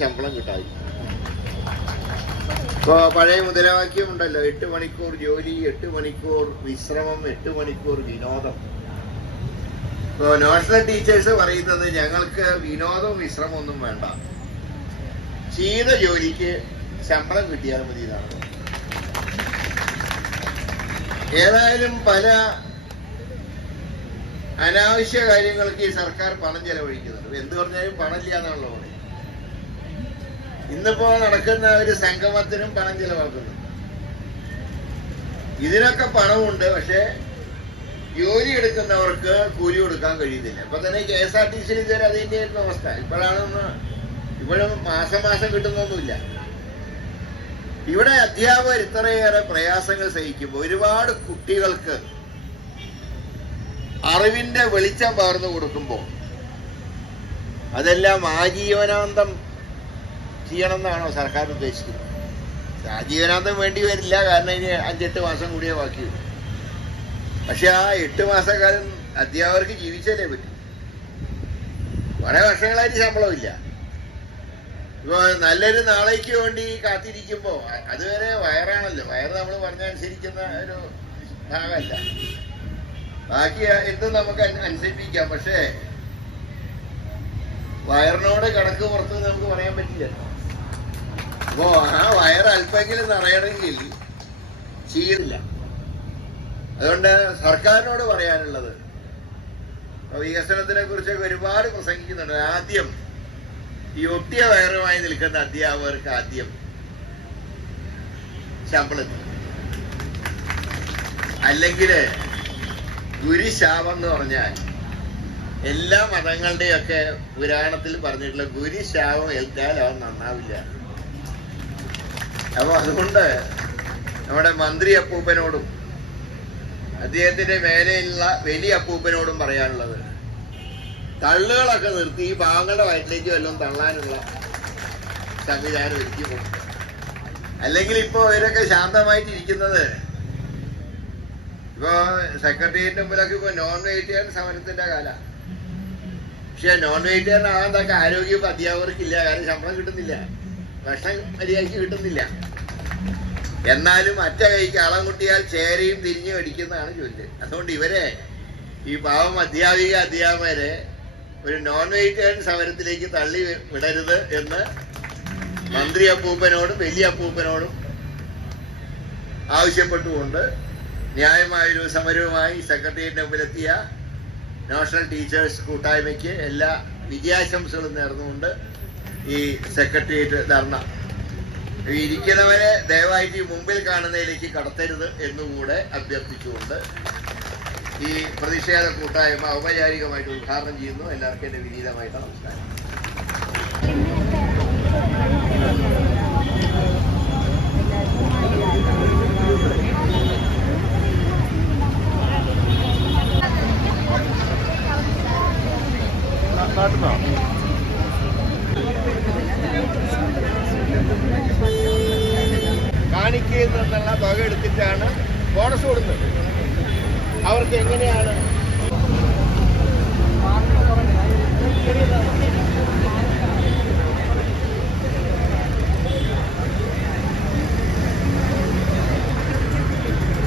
ശമ്പളം കിട്ടാതി ഇപ്പോൾ പഴയ മുദ്രാവാക്യം ഉണ്ടല്ലോ എട്ട് മണിക്കൂർ ജോലി എട്ട് മണിക്കൂർ വിശ്രമം എട്ട് മണിക്കൂർ വിനോദം. ഇപ്പോൾ നാഷണൽ ടീച്ചേഴ്സ് പറയുന്നത് ഞങ്ങൾക്ക് വിനോദവും വിശ്രമവും ഒന്നും വേണ്ട. ചെയ്ത ജോലിക്ക് ശമ്പളം കിട്ടിയാൽ മതി എന്നാണ്. ഏതായാലും പല അനാവശ്യ കാര്യങ്ങൾക്ക് ഈ സർക്കാർ പണം ചെലവഴിക്കുന്നുണ്ട്. എന്ത് പറഞ്ഞാലും പണമില്ല എന്നാണല്ലോ ഇന്നിപ്പോ നടക്കുന്ന ഒരു സംഗമത്തിനും പണം ചിലവാക്കുന്നു. ഇതിനൊക്കെ പണമുണ്ട് പക്ഷെ ജോലി എടുക്കുന്നവർക്ക് കൂലി കൊടുക്കാൻ കഴിയുന്നില്ല. ഇപ്പൊ തന്നെ കെ എസ് ആർ ടി സിയിൽ ഇതുവരെ അതിന്റെ ഒരു അവസ്ഥ. ഇപ്പോഴാണ് ഇപ്പോഴും മാസം മാസം കിട്ടുന്നൊന്നുമില്ല. ഇവിടെ അധ്യാപകർ ഇത്രയേറെ പ്രയാസങ്ങൾ സഹിക്കുമ്പോൾ ഒരുപാട് കുട്ടികൾക്ക് അറിവിന്റെ വെളിച്ചം പകർന്നു കൊടുക്കുമ്പോൾ അതെല്ലാം ആജീവനാന്തം ചെയ്യണമെന്നാണോ സർക്കാർ ഉദ്ദേശിക്കുന്നത്? രാജീവനാഥം വേണ്ടി വരില്ല കാരണം ഇനി അഞ്ചെട്ട് മാസം കൂടിയേ ബാക്കിയുള്ളൂ പക്ഷെ ആ എട്ട് മാസക്കാലം അധ്യാപകർക്ക് ജീവിച്ചാലേ പറ്റും. കുറെ വർഷങ്ങളായിട്ട് ശമ്പളമില്ല. ഇപ്പൊ നല്ലൊരു നാളേക്ക് വേണ്ടി കാത്തിരിക്കുമ്പോൾ അതുവരെ വയറാണല്ലോ. വയറ് നമ്മൾ പറഞ്ഞനുസരിക്കുന്ന ഒരു ഭാഗമല്ല. ബാക്കി എന്തും നമുക്ക് അനു- അനുസരിപ്പിക്കാം. പക്ഷേ വയറിനോട് കണക്ക് പുറത്ത് നമുക്ക് പറയാൻ പറ്റില്ല. അപ്പോ ആ വയറ് അല്പെങ്കിലും നിറയണമെങ്കിൽ ചെയ്യില്ല അതുകൊണ്ട് സർക്കാരിനോട് പറയാനുള്ളത് വികസനത്തിനെ കുറിച്ചൊക്കെ ഒരുപാട് പ്രസംഗിക്കുന്നുണ്ട്. ആദ്യം ഈ ഒട്ടിയ വയറുമായി നിൽക്കുന്ന അധ്യാപകർക്ക് ആദ്യം ശമ്പളം അല്ലെങ്കിൽ ഗുരുശാപം എന്ന് പറഞ്ഞാൽ എല്ലാ മതങ്ങളുടെയും ഒക്കെ പുരാണത്തിൽ പറഞ്ഞിട്ടുള്ള ഗുരുശാപം ഏൽക്കാൻ അവൻ നന്നാവില്ല. അപ്പൊ അതുകൊണ്ട് നമ്മുടെ മന്ത്രി അപ്പൂപ്പനോടും അദ്ദേഹത്തിന്റെ മേലെയുള്ള വലിയ അപ്പൂപ്പനോടും പറയാനുള്ളത് തള്ളുകളൊക്കെ നിർത്തി ഈ പാവങ്ങളുടെ വയറ്റിലേക്ക് വല്ലതും തള്ളാനുള്ള സംവിധാനം ഒരുക്കി പോകും അല്ലെങ്കിൽ ഇപ്പോ ഇവരൊക്കെ ശാന്തമായിട്ട് ഇരിക്കുന്നത് ഇപ്പോ സെക്രട്ടേറിയറ്റിന്റെ മുമ്പിലൊക്കെ ഇപ്പൊ നോൺ വെജിറ്റേറിയൻ സമരത്തിന്റെ കാല. പക്ഷെ നോൺ ആരോഗ്യം ആരോഗ്യ അധ്യാപകർക്കില്ല കാരണം ശമ്പളം കിട്ടുന്നില്ല. ഭക്ഷണം മര്യാദയ്ക്ക് കിട്ടുന്നില്ല. എന്നാലും അറ്റ കൈക്ക് അളം കുട്ടിയാൽ ചേരയും തിരിഞ്ഞു അടിക്കുന്നതാണ് ചൊല്ല് അതുകൊണ്ട് ഇവരെ ഈ പാവം അധ്യാപിക അധ്യാപകരെ ഒരു നോൺ വെജിറ്റേറിയൻ സമരത്തിലേക്ക് തള്ളി വിടരുത് എന്ന് മന്ത്രി അപ്പൂപ്പനോടും വലിയ അപ്പൂപ്പനോടും ആവശ്യപ്പെട്ടുകൊണ്ട് ന്യായമായൊരു സമരവുമായി സെക്രട്ടേറിയറ്റിന്റെ മുമ്പിലെത്തിയ നാഷണൽ ടീച്ചേഴ്സ് കൂട്ടായ്മയ്ക്ക് എല്ലാ വിജയാശംസകളും നേർന്നുകൊണ്ട് ഈ സെക്രട്ടേറിയറ്റ് ധർണ. ഇരിക്കുന്നവരെ ദയവായിട്ട് മുമ്പിൽ കാണുന്നതിലേക്ക് കടത്തരുത് എന്നുകൂടെ അഭ്യർത്ഥിച്ചുകൊണ്ട് ഈ പ്രതിഷേധ കൂട്ടായ്മ ഔപചാരികമായിട്ട് ഉദ്ഘാടനം ചെയ്യുന്നു. എല്ലാവർക്കും എന്റെ വിനീതമായിട്ട് നമസ്കാരം. കാണിക്കയിൽ നിന്നുള്ള തുക എടുത്തിട്ടാണ് ബോണസ് കൊടുക്കുന്നത് അവർക്ക് എങ്ങനെയാണ്?